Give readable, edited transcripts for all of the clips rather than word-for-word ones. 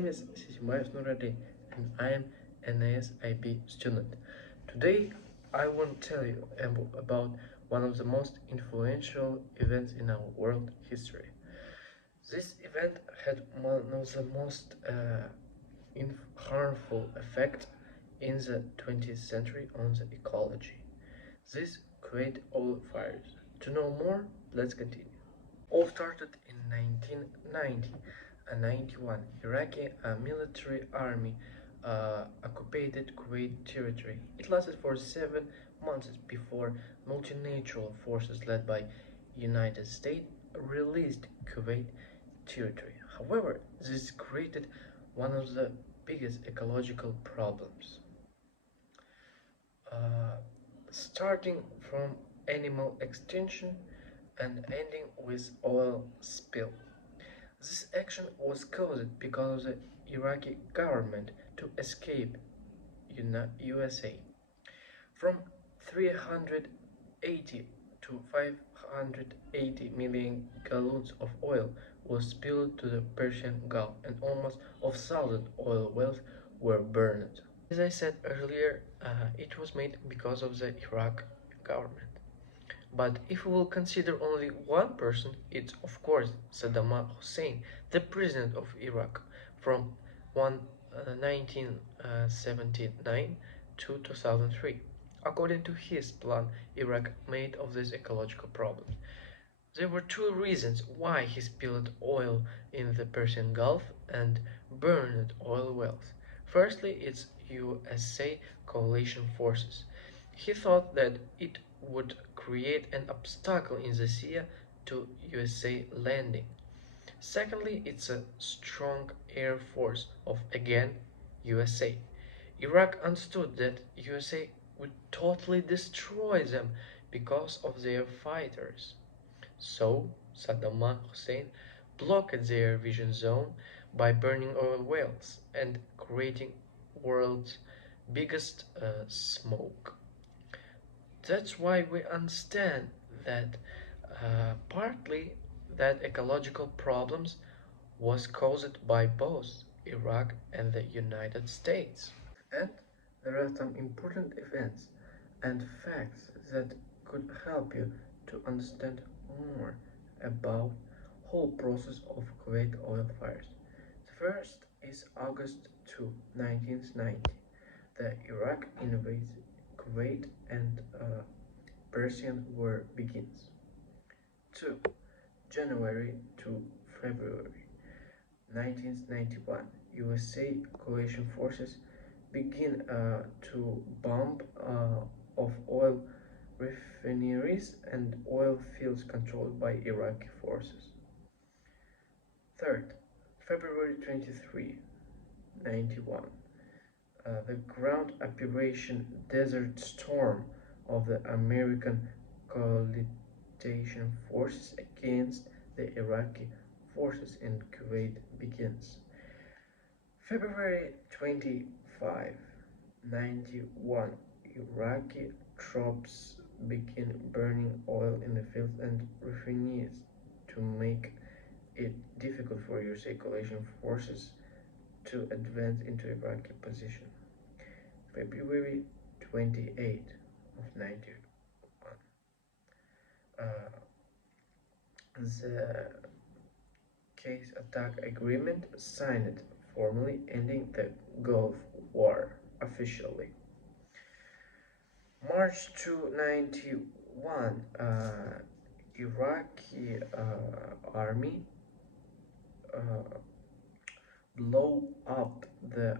name is Sisimayev Nurali and I am an ASIP student. Today I want to tell you about one of the most influential events in our world history. This event had one of the most harmful effects in the 20th century on the ecology. This Kuwait oil fires. To know more, let's continue. All started in 1990 and 91. Iraqi military army occupied Kuwait territory. It lasted for 7 months before multinational forces led by United States released Kuwait territory. However, this created one of the biggest ecological problems. Starting from animal extinction and ending with oil spill. This action was caused because of the Iraqi government to escape USA. From 380 to 580 million gallons of oil was spilled to the Persian Gulf and almost of 1,000 oil wells were burned. As I said earlier, it was made because of the Iraq government. But if we will consider only one person, it's of course Saddam Hussein, the president of Iraq from 1979 to 2003. According to his plan, Iraq made of these ecological problems. There were two reasons why he spilled oil in the Persian Gulf and burned oil wells. Firstly, it's USA coalition forces. He thought that it would create an obstacle in the sea to USA landing. Secondly, it's a strong air force of, again, USA. Iraq understood that USA would totally destroy them because of their fighters. So, Saddam Hussein blocked their vision zone by burning oil wells and creating world's biggest smoke. That's why we understand that partly that ecological problems was caused by both Iraq and the United States. And there are some important events and facts that could help you to understand more about whole process of Kuwait oil fires. The first is August 2, 1990. The Iraq invades Kuwait and Persian War begins. 2. January to February 1991. USA coalition forces begin to bomb of oil refineries and oil fields controlled by Iraqi forces. 3rd, February 23, 91. The ground operation Desert Storm of the American coalition forces against the Iraqi forces in Kuwait begins. February 25, 91. Iraqi troops begin burning oil in the fields and refineries to make it difficult for USA coalition forces to advance into Iraqi position. February 28 of 91. The case attack agreement signed, formally ending the Gulf War officially. March 291, Iraqi army blow up the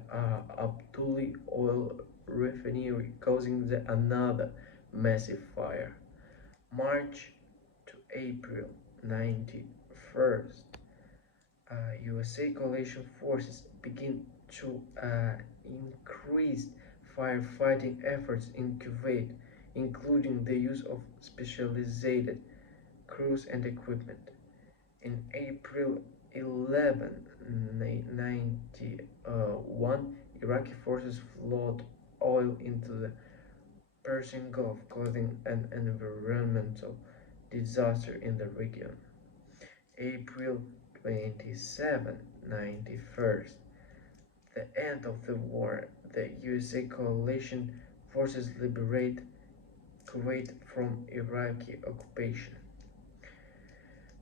Abduli oil refinery, causing another massive fire. March to April 91st, USA coalition forces begin to increase firefighting efforts in Kuwait, including the use of specialized crews and equipment. In April 11, 91, Iraqi forces flowed oil into the Persian Gulf, causing an environmental disaster in the region. April 27, 91st, the end of the war, the USA coalition forces liberate Kuwait from Iraqi occupation.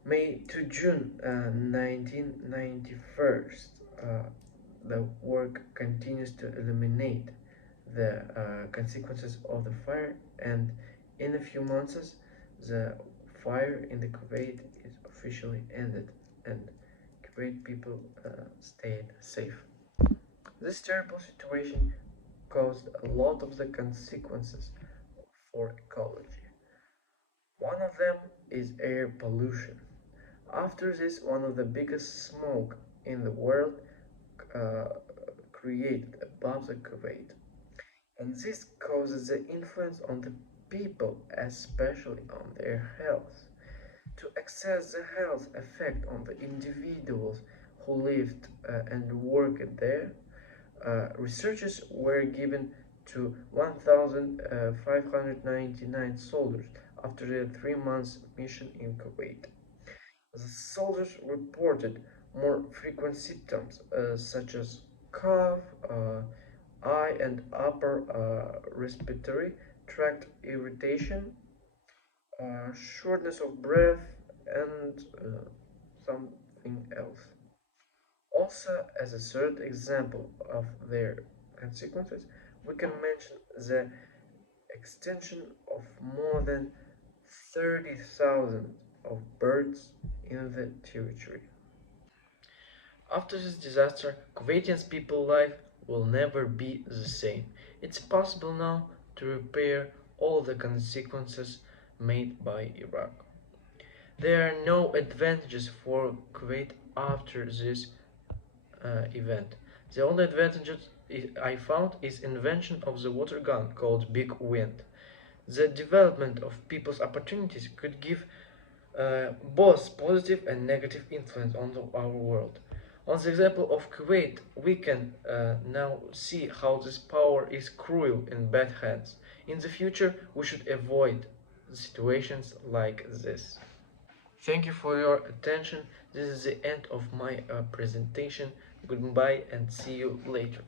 May to June 1991, the work continues to eliminate the consequences of the fire, and in a few months, the fire in the Kuwait is officially ended, and Kuwait people stayed safe. This terrible situation caused a lot of the consequences for ecology. One of them is air pollution. After this, one of the biggest smoke in the world uh, created above the Kuwait. And this causes the influence on the people, especially on their health. To assess the health effect on the individuals who lived and worked there, researchers were given to 1,599 soldiers after their 3 months mission in Kuwait. The soldiers reported more frequent symptoms such as cough, eye and upper respiratory tract irritation, shortness of breath, and something else. Also, as a third example of their consequences, we can mention the extinction of more than 30,000 of birds in the territory. After this disaster, Kuwaitians' people life will never be the same. It's possible now to repair all the consequences made by Iraq. There are no advantages for Kuwait after this event. The only advantage I found is invention of the water gun called Big Wind. The development of people's opportunities could give both positive and negative influence on our world. On the example of Kuwait, we can now see how this power is cruel in bad hands. In the future, we should avoid situations like this. Thank you for your attention. This is the end of my presentation. Goodbye and see you later.